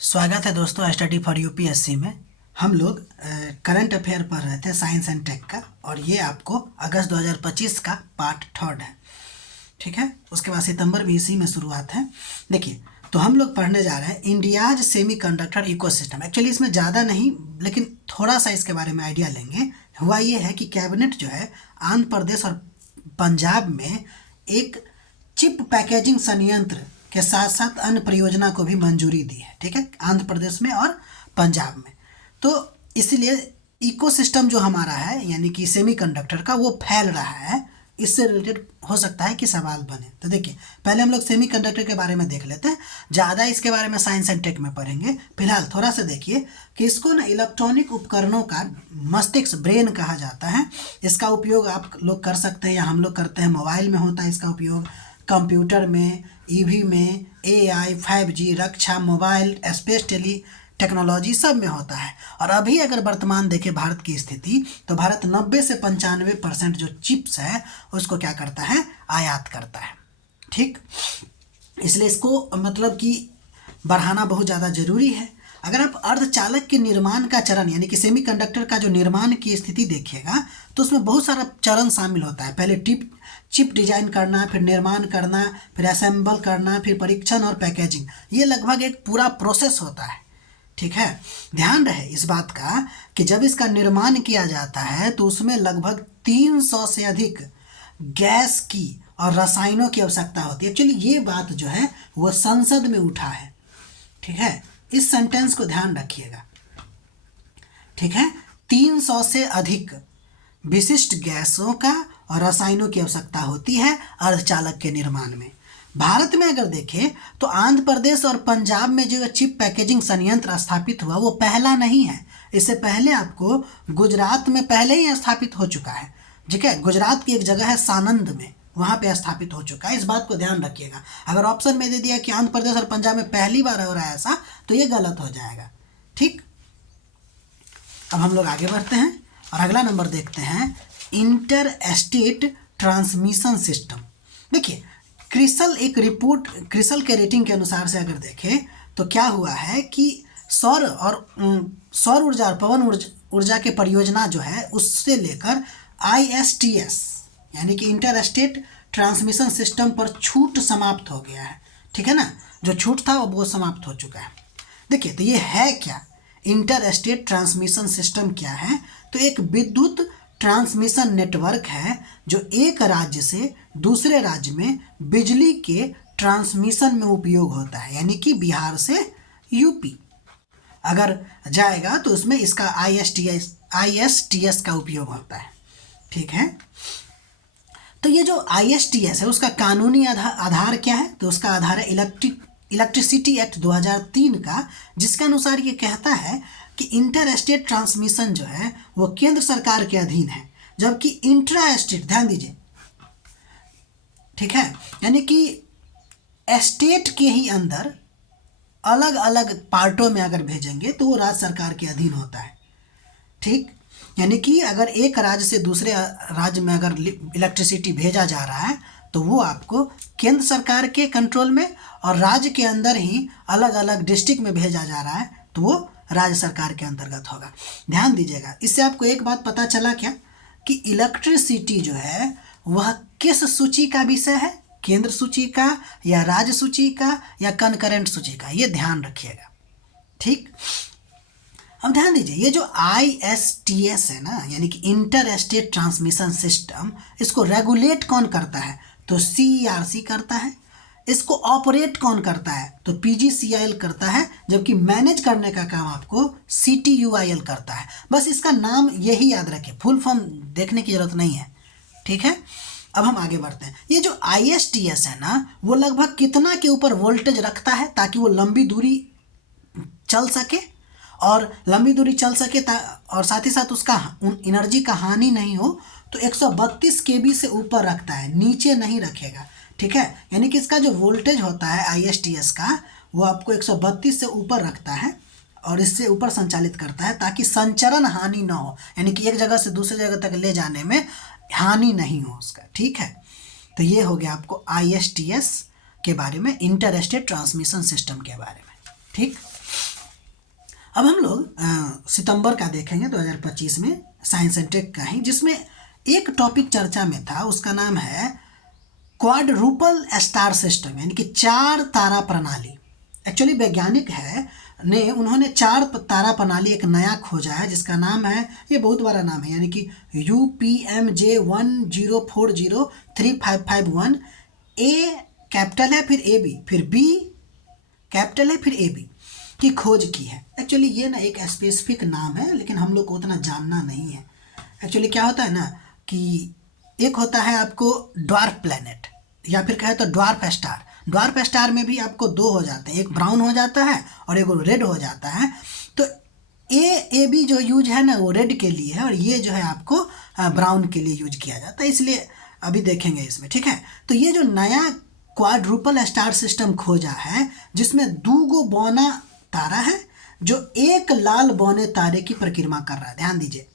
स्वागत है दोस्तों स्टडी फॉर यूपीएससी में। हम लोग करंट अफेयर पढ़ रहे थे साइंस एंड टेक का, और ये आपको अगस्त 2025 का पार्ट 3 है। ठीक है, उसके बाद सितंबर भी इसी में शुरुआत है। देखिए, तो हम लोग पढ़ने जा रहे हैं इंडियाज सेमीकंडक्टर इकोसिस्टम। एक्चुअली इसमें ज़्यादा नहीं, लेकिन थोड़ा सा इसके बारे में आइडिया लेंगे। हुआ ये है कि कैबिनेट जो है आंध्र प्रदेश और पंजाब में एक चिप पैकेजिंग संयंत्र के साथ साथ अन्य परियोजना को भी मंजूरी दी है। ठीक है, आंध्र प्रदेश में और पंजाब में। तो इसलिए इकोसिस्टम जो हमारा है यानी कि सेमीकंडक्टर का, वो फैल रहा है। इससे रिलेटेड हो सकता है कि सवाल बने। तो देखिए, पहले हम लोग सेमीकंडक्टर के बारे में देख लेते हैं। ज़्यादा इसके बारे में साइंस एंड टेक में पढ़ेंगे। फिलहाल थोड़ा सा देखिए कि इसको ना इलेक्ट्रॉनिक उपकरणों का मस्तिष्क, ब्रेन कहा जाता है। इसका उपयोग आप लोग कर सकते हैं या हम लोग करते हैं। मोबाइल में होता है इसका उपयोग, कंप्यूटर में, ईवी में, एआई, 5G, रक्षा, मोबाइल, स्पेस टेक्नोलॉजी सब में होता है। और अभी अगर वर्तमान देखें भारत की स्थिति, तो भारत 90 से 95% जो चिप्स है उसको क्या करता है, आयात करता है। ठीक, इसलिए इसको मतलब कि बढ़ाना बहुत ज़्यादा ज़रूरी है। अगर आप अर्धचालक के निर्माण का चरण यानी कि सेमीकंडक्टर का जो निर्माण की स्थिति देखिएगा, तो उसमें बहुत सारा चरण शामिल होता है। पहले चिप डिजाइन करना, फिर निर्माण करना, फिर असेंबल करना, फिर परीक्षण और पैकेजिंग। ये लगभग एक पूरा प्रोसेस होता है। ठीक है, ध्यान रहे इस बात का कि जब इसका निर्माण किया जाता है तो उसमें लगभग 300 से अधिक गैस की और रसायनों की आवश्यकता होती है। एक्चुअली ये बात जो है वो संसद में उठा है। ठीक है, इस सेंटेंस को ध्यान रखिएगा। ठीक है, 300 से अधिक विशिष्ट गैसों का और रसायनों की आवश्यकता होती है अर्धचालक के निर्माण में। भारत में अगर देखें तो आंध्र प्रदेश और पंजाब में जो चिप पैकेजिंग संयंत्र स्थापित हुआ वो पहला नहीं है। इससे पहले आपको गुजरात में पहले ही स्थापित हो चुका है। ठीक है, गुजरात की एक जगह है सानंद में, वहाँ पे स्थापित हो चुका है। इस बात को ध्यान रखिएगा। अगर ऑप्शन में दे दिया कि आंध्र प्रदेश और पंजाब में पहली बार हो रहा है ऐसा, तो ये गलत हो जाएगा। ठीक, अब हम लोग आगे बढ़ते हैं और अगला नंबर देखते हैं, इंटर स्टेट ट्रांसमिशन सिस्टम। देखिए, क्रिसल के रेटिंग के अनुसार से अगर देखें तो क्या हुआ है कि सौर ऊर्जा और पवन ऊर्जा के परियोजना जो है उससे लेकर ISTS यानी कि इंटर स्टेट ट्रांसमिशन सिस्टम पर छूट समाप्त हो गया है। ठीक है ना, जो छूट था वो समाप्त हो चुका है। देखिए, तो ये है क्या, इंटर स्टेट ट्रांसमिशन सिस्टम क्या है? तो एक विद्युत ट्रांसमिशन नेटवर्क है जो एक राज्य से दूसरे राज्य में बिजली के ट्रांसमिशन में उपयोग होता है। यानी कि बिहार से यूपी अगर जाएगा तो उसमें इसका ISTS का उपयोग होता है। ठीक है, तो ये जो ISTS है उसका कानूनी आधार क्या है? तो उसका आधार है इलेक्ट्रिसिटी एक्ट 2003 का, जिसके अनुसार ये कहता है कि इंटर स्टेट ट्रांसमिशन जो है वो केंद्र सरकार के अधीन है, जबकि इंट्रा स्टेट, ध्यान दीजिए, ठीक है, यानी कि स्टेट के ही अंदर अलग अलग पार्टों में अगर भेजेंगे तो वो राज्य सरकार के अधीन होता है। ठीक, यानी कि अगर एक राज्य से दूसरे राज्य में अगर इलेक्ट्रिसिटी भेजा जा रहा है तो वो आपको केंद्र सरकार के कंट्रोल में, और राज्य के अंदर ही अलग अलग डिस्ट्रिक्ट में भेजा जा रहा है तो वो राज्य सरकार के अंतर्गत होगा। ध्यान दीजिएगा। इससे आपको एक बात पता चला क्या, कि इलेक्ट्रिसिटी जो है वह किस सूची का विषय है, केंद्र सूची का या राज्य सूची का या कनकरेंट सूची का, ये ध्यान रखिएगा। ठीक, अब ध्यान दीजिए, ये जो ISTS है ना, यानी कि इंटर स्टेट ट्रांसमिशन सिस्टम, इसको रेगुलेट कौन करता है? तो CERC करता है। इसको ऑपरेट कौन करता है? तो PGCIL करता है, जबकि मैनेज करने का काम आपको CTUIL करता है। बस इसका नाम यही याद रखें, फुल फॉर्म देखने की जरूरत नहीं है। ठीक है, अब हम आगे बढ़ते हैं। ये जो ISTS है ना, वो लगभग कितना के ऊपर वोल्टेज रखता है ताकि वो लंबी दूरी चल सके, और लंबी दूरी चल सके और साथ ही साथ उसका एनर्जी का हानि नहीं हो, तो 132 kV से ऊपर रखता है, नीचे नहीं रखेगा। ठीक है, यानी कि इसका जो वोल्टेज होता है ISTS का, वो आपको 132 से ऊपर रखता है और इससे ऊपर संचालित करता है ताकि संचरण हानि ना हो, यानी कि एक जगह से दूसरी जगह तक ले जाने में हानि नहीं हो उसका। ठीक है, तो ये हो गया आपको ISTS के बारे में, इंटर स्टेट ट्रांसमिशन सिस्टम के बारे में। ठीक, अब हम लोग सितंबर का देखेंगे 2025 में साइंस एंड टेक का ही, जिसमें एक टॉपिक चर्चा में था, उसका नाम है क्वाड्रुपल स्टार सिस्टम, यानी कि 4 तारा प्रणाली। एक्चुअली वैज्ञानिक है ने उन्होंने 4 तारा प्रणाली एक नया खोजा है जिसका नाम है, ये बहुत बड़ा नाम है, यानी कि UPMJ10403551। ए कैपिटल है, फिर AB, फिर B कैपिटल है, फिर AB की खोज की है। एक्चुअली ये ना एक स्पेसिफिक नाम है, लेकिन हम लोग को उतना जानना नहीं है। एक्चुअली क्या होता है ना कि एक होता है आपको ड्वार्फ प्लैनेट, या फिर कहे तो ड्वार्फ स्टार। ड्वार्फ स्टार में भी आपको 2 हो जाते हैं, एक ब्राउन हो जाता है और एक रेड हो जाता है। तो AB जो यूज है ना वो रेड के लिए है, और ये जो है आपको ब्राउन के लिए यूज किया जाता है, इसलिए अभी देखेंगे इसमें, ठीक है। तो ये जो नया क्वाड्रुपल स्टार सिस्टम खोजा है, जिसमें 2 बौना तारा है जो एक लाल बौने तारे की परिक्रमा कर रहा है। ध्यान दीजिए,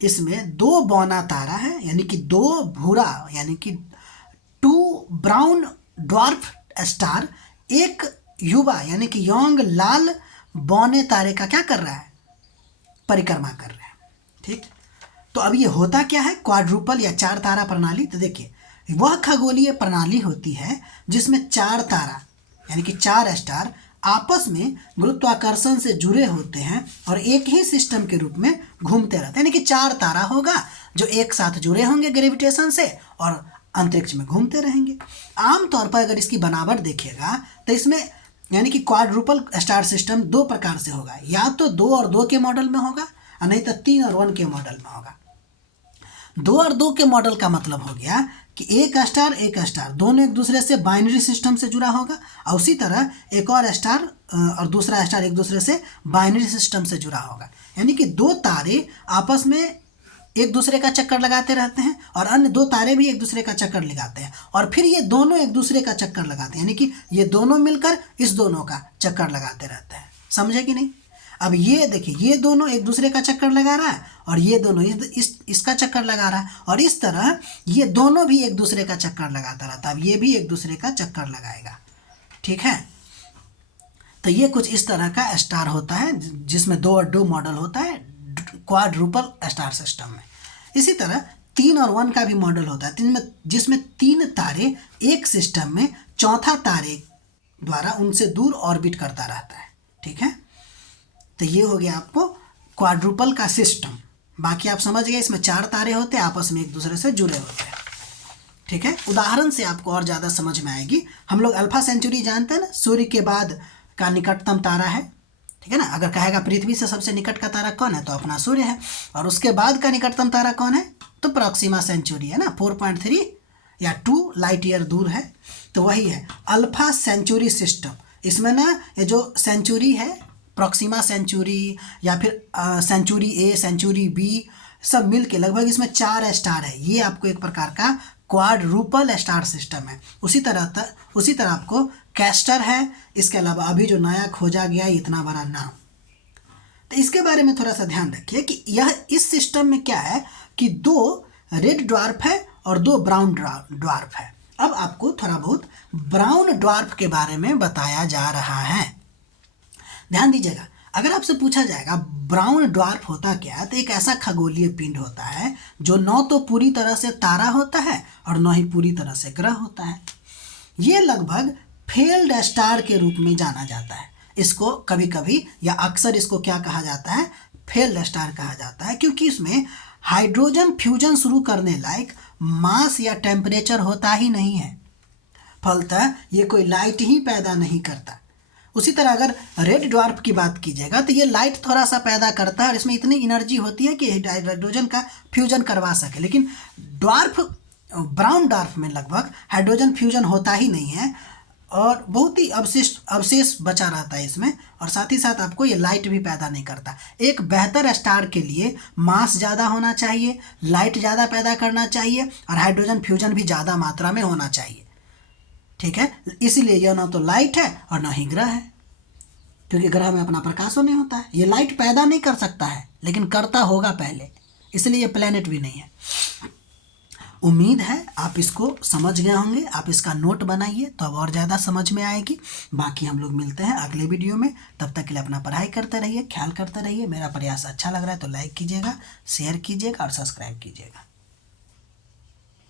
इसमें 2 बौना तारा है, यानी कि 2 भूरा, यानी कि 2 ब्राउन ड्वार्फ स्टार, एक युवा यानी कि यंग लाल बौने तारे का क्या कर रहा है, परिक्रमा कर रहा है। ठीक, तो अब ये होता क्या है क्वाड्रुपल या 4 तारा प्रणाली। तो देखिए, वह खगोलीय प्रणाली होती है जिसमें 4 तारा यानी कि 4 स्टार आपस में गुरुत्वाकर्षण से जुड़े होते हैं और एक ही सिस्टम के रूप में घूमते रहते हैं। यानी कि 4 तारा होगा जो एक साथ जुड़े होंगे ग्रेविटेशन से और अंतरिक्ष में घूमते रहेंगे। आमतौर पर अगर इसकी बनावट देखिएगा तो इसमें यानी कि क्वाड्रुपल स्टार सिस्टम 2 प्रकार से होगा, या तो 2 और 2 के मॉडल में होगा, और नहीं तो 3 और 1 के मॉडल में होगा। 2 और 2 के मॉडल का मतलब हो गया कि एक स्टार दोनों एक दूसरे से बाइनरी सिस्टम से जुड़ा होगा, और उसी तरह एक और स्टार और दूसरा स्टार एक दूसरे से बाइनरी सिस्टम से जुड़ा होगा। यानी कि 2 तारे आपस में एक दूसरे का चक्कर लगाते रहते हैं और अन्य 2 तारे भी एक दूसरे का चक्कर लगाते हैं, और फिर ये दोनों एक दूसरे का चक्कर लगाते हैं, यानी कि ये दोनों मिलकर इस दोनों का चक्कर लगाते रहते हैं। समझे कि नहीं? अब ये देखिए, ये दोनों एक दूसरे का चक्कर लगा रहा है और ये दोनों इसका चक्कर लगा रहा है, और इस तरह ये दोनों भी एक दूसरे का चक्कर लगाता रहता है। अब ये भी एक दूसरे का चक्कर लगाएगा। ठीक है, तो ये कुछ इस तरह का स्टार होता है जिसमें 2 और 2 मॉडल होता है क्वाड्रुपल स्टार सिस्टम में। इसी तरह 3 और 1 का भी मॉडल होता है, जिसमें 3 तारे एक सिस्टम में चौथा तारे द्वारा उनसे दूर ऑर्बिट करता रहता है। ठीक है, तो ये हो गया आपको क्वाड्रुपल का सिस्टम। बाकी आप समझ गए, इसमें 4 तारे होते हैं, आपस में एक दूसरे से जुड़े होते हैं। ठीक है, उदाहरण से आपको और ज़्यादा समझ में आएगी। हम लोग अल्फा सेंचुरी जानते हैं ना, सूर्य के बाद का निकटतम तारा है। ठीक है ना, अगर कहेगा पृथ्वी से सबसे निकट का तारा कौन है तो अपना सूर्य है, और उसके बाद का निकटतम तारा कौन है तो प्रॉक्सिमा सेंचुरी है ना, 4.3 या 2 लाइट ईयर दूर है। तो वही है अल्फा सेंचुरी सिस्टम। इसमें ना ये जो सेंचुरी है, प्रॉक्सिमा सेंचुरी या फिर सेंचुरी ए, सेंचुरी बी, सब मिल के लगभग इसमें 4 स्टार है। ये आपको एक प्रकार का क्वाड्रुपल स्टार सिस्टम है। उसी तरह आपको कैस्टर है। इसके अलावा अभी जो नया खोजा गया है इतना बड़ा नाम, तो इसके बारे में थोड़ा सा ध्यान रखिए कि यह इस सिस्टम में क्या है कि 2 रेड ड्वार्फ है और 2 ब्राउन ड्वार्फ है। अब आपको थोड़ा बहुत ब्राउन ड्वार्फ के बारे में बताया जा रहा है। ध्यान दीजिएगा, अगर आपसे पूछा जाएगा ब्राउन ड्वार्फ होता क्या, तो एक ऐसा खगोलीय पिंड होता है जो न तो पूरी तरह से तारा होता है और न ही पूरी तरह से ग्रह होता है। ये लगभग फेल्ड स्टार के रूप में जाना जाता है। इसको कभी कभी या अक्सर इसको क्या कहा जाता है, फेल्ड स्टार कहा जाता है, क्योंकि इसमें हाइड्रोजन फ्यूजन शुरू करने लायक मास या टेम्परेचर होता ही नहीं है। फलतः ये कोई लाइट ही पैदा नहीं करता। उसी तरह अगर रेड ड्वार्फ की बात कीजिएगा तो ये लाइट थोड़ा सा पैदा करता है और इसमें इतनी एनर्जी होती है कि हाइड्रोजन का फ्यूजन करवा सके, लेकिन ब्राउन ड्वार्फ में लगभग हाइड्रोजन फ्यूजन होता ही नहीं है और बहुत ही अवशेष बचा रहता है इसमें, और साथ ही साथ आपको ये लाइट भी पैदा नहीं करता। एक बेहतर स्टार के लिए मास ज़्यादा होना चाहिए, लाइट ज़्यादा पैदा करना चाहिए और हाइड्रोजन फ्यूजन भी ज़्यादा मात्रा में होना चाहिए। ठीक है, इसीलिए यह ना तो लाइट है और ना ही ग्रह है, क्योंकि ग्रह में अपना प्रकाश नहीं होता है। ये लाइट पैदा नहीं कर सकता है, लेकिन करता होगा पहले, इसलिए ये प्लेनेट भी नहीं है। उम्मीद है आप इसको समझ गए होंगे। आप इसका नोट बनाइए तो अब और ज़्यादा समझ में आएगी। बाकी हम लोग मिलते हैं अगले वीडियो में। तब तक के लिए अपना पढ़ाई करते रहिए, ख्याल करते रहिए। मेरा प्रयास अच्छा लग रहा है तो लाइक कीजिएगा, शेयर कीजिएगा और सब्सक्राइब कीजिएगा।